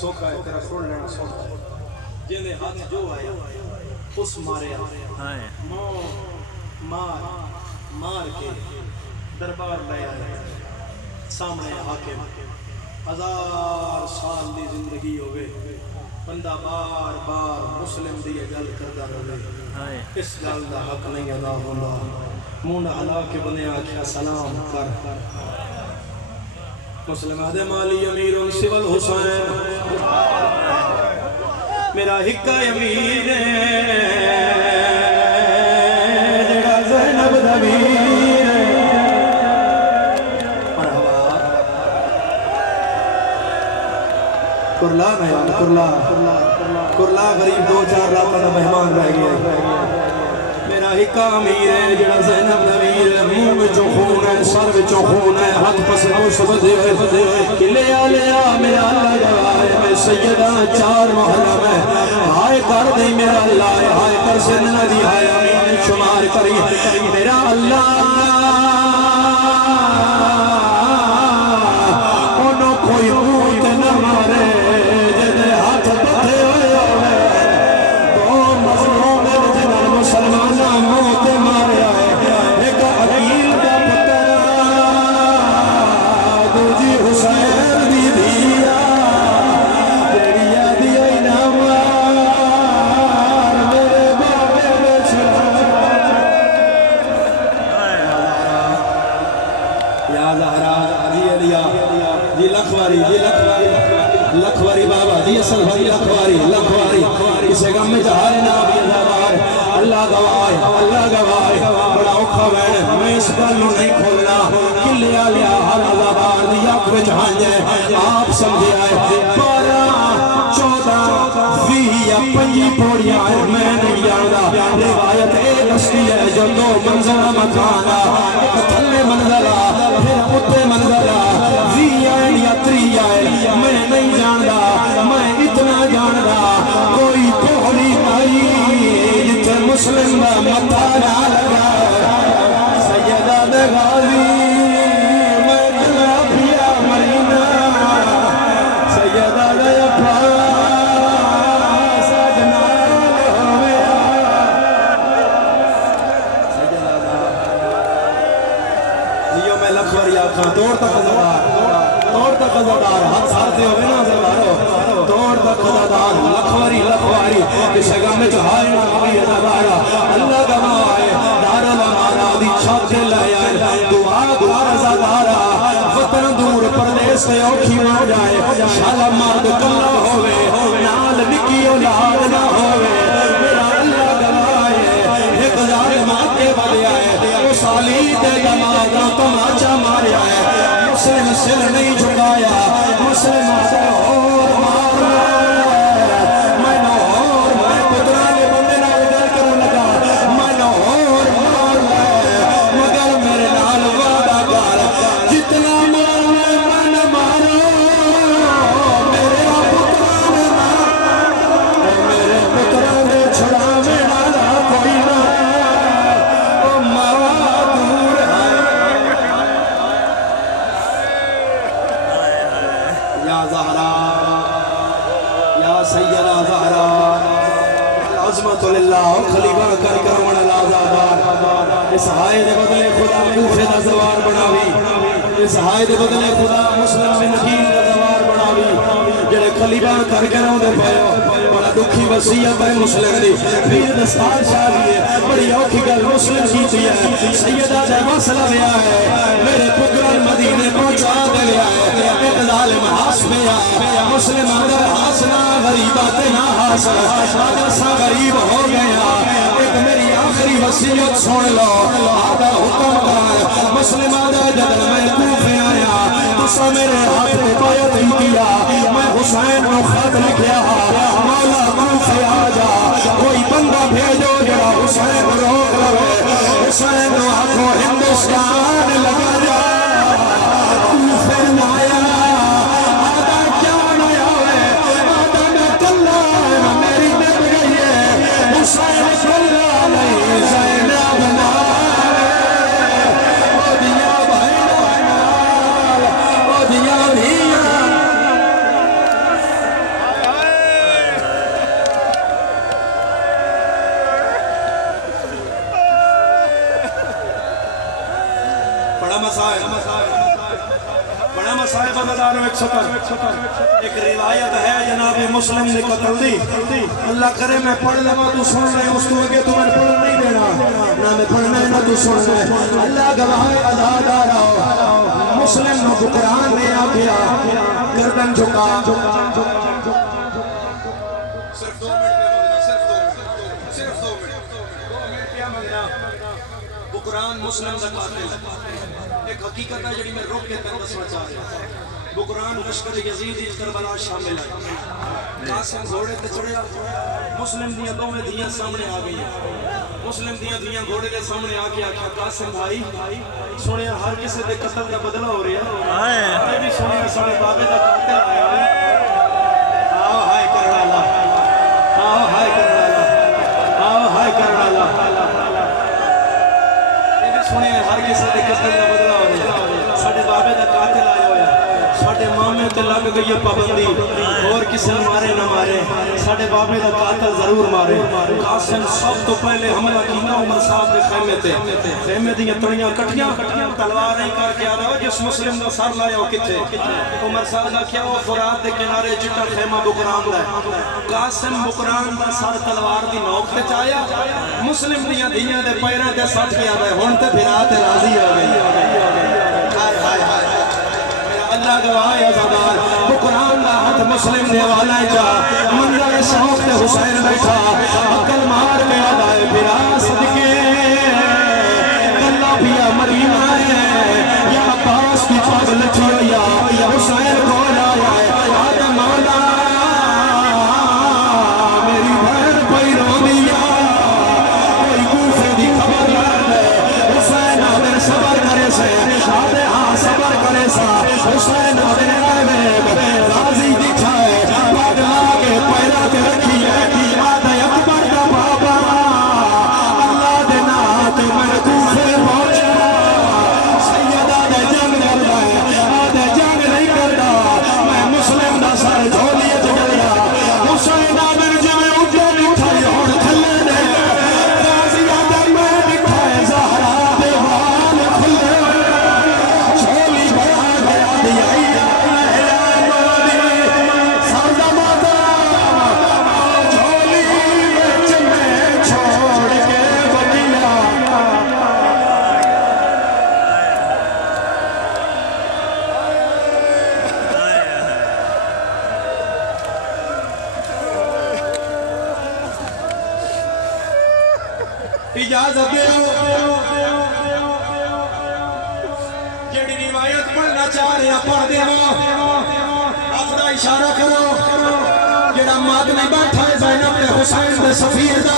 سوکھا ہے تیرا چھوڑ لینا سوکھا ہے جن ہاتھ جو آیا اس ماریا مار کے دربار لے آئے سامنے حاکم 1000 سال دی زندگی ہوئے بندہ بار بار مسلم دی گل کردا رہے اس گل دا حق نہیں ادا ہوندا منہ ہلا کے بندے آکھیا سلام کر مسلم آدھے مالی امیر سول حسین میرا حکا امیر جڑا زینب دمیر مرحبا کرلا نہیں کرلا غریب 2-4 راتوں کا مہمان رہ گیا میرا حکا امیر ہے جڑا زینب نویر منہ وچوں خون ہے سر وچوں خون ہے ہاتھ پسے مصبدے ہوئے لیا میرا اللہ گواہ میں سیدہ 4 محرم ہے ہائے کر دیں میرا اللہ ہائے کر سننا دی ہائے امین شمار کری میرا اللہ انہوں کوئی موت نہ مارے جنہیں ہاتھ پتھے ہوئے دو مظلوم جنہیں مسلمانہ موت مارے آئے ایک عقیل کا پتر دوجی حسین دی دیا دیا دیا انامار میرے بابے میں چھڑا یا زہرا جی لکھواری لکھواری بابا جی اصل بھائی لکھواری اسے غم میں جہائے نا بھی اللہ گواہ بڑا اوکھا وین میں اس گلوں نہیں کھولنا کلیا لیا ہر عذابار دی آنکھ میں جہاں جائے آپ سمجھے آئے 12 14 20 یا 25 پوڑیاں آئے میں نہیں جاندہ روایت ایک ہستی ہے جو 2 منظرہ مکانا ایک تھلے منظرہ پھر اتے منظرہ 20 آئے یا 30 آئے میں نہیں جاندہ میں اتنا جاندہ کوئی پوڑی آئی جتھے مسلم دا مطا نہ لگا سیدہ دے غازی میں جلا پیا مرینہ سیدہ دے اپا سجنا ہوئے سیدہ دا جیو میں لکھوری آکھاں توڑ تک ازادار ہاتھ ساتھے ہوئے نا ازادارو توڑ تک ازادار لکھواری کسے گا میں چہائے نا بھی ازادارا اللہ گوائے دار الامانہ دی چھاتے لائے آئے دعا دعا ازادارا وطن دور پردیس سے اوکھی ماں جائے شالا مرد کلا ہوئے نال نکی اولاد نہ ہوئے میرا اللہ گوائے ایک ظالمہ کے والے آئے وہ سالی دے دماغا تماچا مارے آئے مسلم سر نہیں جھکایا مسلم سے اور مار میں نوہور میں پترانے بندے نال گل کرنے لگا میں نوہور مار مگر میرے نال وعدہ کر جتنا مار میں نہ مارو میرے پترانے میرے پترانے چھڑا میں نالا کوئی نہ سیدہ زہرا العظمت للہ خلیبہ کر کرمڑ الازادار اس ہائے دے بدلے خدا کوفے دا زوار بناوی اس ہائے دے بدلے خدا مسلم میں نکیل دا زوار بناوی جڑے خلیبہ کر کروں دے پائے بڑا دکھی وسیعت ہے مسلم دی پھر دستار شاہی ہے بڑی اوکھی گل مسلم کیتی ہے سیدہ دے مسئلہ بیا ہے میرے پکران مدینے پہنچا دے لیا ہے ایک ظالم حاس میں آیا مسلم اندر حاسنا غریبات نہ حاصل آدھا سا غریب ہو گیا ایک میری آخری وسیعت سن لو آدھا حکم کر مسلم آدھا جب میں کوفے آیا تو سا میرے ہاتھ میں بیعت ہی کیا میں حسین کو خط لکھیا مولا کوفے آجا کوئی بندہ بھیجو جڑا حسین روک لوے حسین کو آنکھوں ہندوستان لگا جا کوفے نایا آدھا کیا نایا ہوئے آدھا میں کلہ میری نب گئی ہے حسین کلہ نہیں زینب نال او دیا بھائی نال او دیا بھیا صاحب اداروں ایک سطر ایک روایت ہے جناب مسلم نے قتل دی اللہ کرے میں پڑھ لگا تو سن رہے اس کو کہ تمہیں پڑھ نہیں دینا نہ میں پڑھنا ہے نہ تو سن رہے اللہ گواہ ادارہ مسلم نو قرآن نے آگیا گردن جھکا صرف 2 منٹ صرف 2 منٹ کیا مانگنا وہ قرآن مسلم دا قاتل ایک حقیقت ہے جڑی میں روک کے تک دسنا چاہ رہا وہ قرآن لشکر یزید اس کربلا شامل ہے قاسم گھوڑے تے چڑھیا مسلم دیاں دوویں دیاں سامنے آ گئی مسلم دیاں گھوڑے دے سامنے آ کے آکھیا قاسم بھائی سنیا ہر کسی دے قتل دا بدلہ ہو رہا ہے یہ بھی سنیا سارے بابے دا قاتل آیا آؤ ہائے کرنا آؤ ہائے کرنا آؤ ہائے کرنا یہ بھی سنیا ہر کسی دے قتل دا بدلہ ہو رہا ہے سارے بابے دا قاتل آیا ہویا ساڑھے مامے تے لگ گئی پابندی اور کسی مارے نہ مارے ساڑھے بابے دا قاتل ضرور مارے قاسم سب تو پہلے حملہ کینا عمر صاحب دے خیمے تے خیمے دیاں تڑیاں کٹیاں تلوار نہیں کر کے آدھا جس مسلم دا سر لائے ہو کتے عمر صاحب دا کیا وہ فرات دے کنارے چٹا خیمہ بکران دا ہے قاسم بکران دا سر تلوار دی نوک تے چایا مسلم دیاں دیاں دے پیرہ دے سٹ کے آدھا ہے ہون تے پھرات راضی ہو گئی اللہ گواہ عزادار وہ قرآن دا ہاتھ مسلم دے والا جا منظر شوق تے حسین بیٹھا عقل مار کے آدھائے پھرا صدقے اللہ پیا مریم آئے یا عباس کی پاگ لچھو یا حسین کو لایا ہے آدھے مولا میری بہن پئی رو دیا کوئی کوفے دی خبر لے حسین آدھے صبر کرے سے آدھے ہاں صبر کرے سا حسین آدھے آئے راضی دکھائے پاگلا کے پیرا کے رکھی ہے آدھے اکبر کا بابا اللہ دے نات میں کوفے پہنچا سید آدھے جنگ کر رہے آدھے جنگ نہیں کرتا میں مسلم دا سر دھولیے چل رہا حسین آدھے جمیں اٹھے نکھائی اور کھلے دے راضی آدھے میں نکھائے زہرا دے وال کھلے چھولی بڑا گیا دیا اجازت جیڑی روایت پڑھنا چاہ رہے ہیں پڑھ دینا اپنا اشارہ کرو جیڑا مادمی بیٹھا ہے زینب حسین دے سفیر دا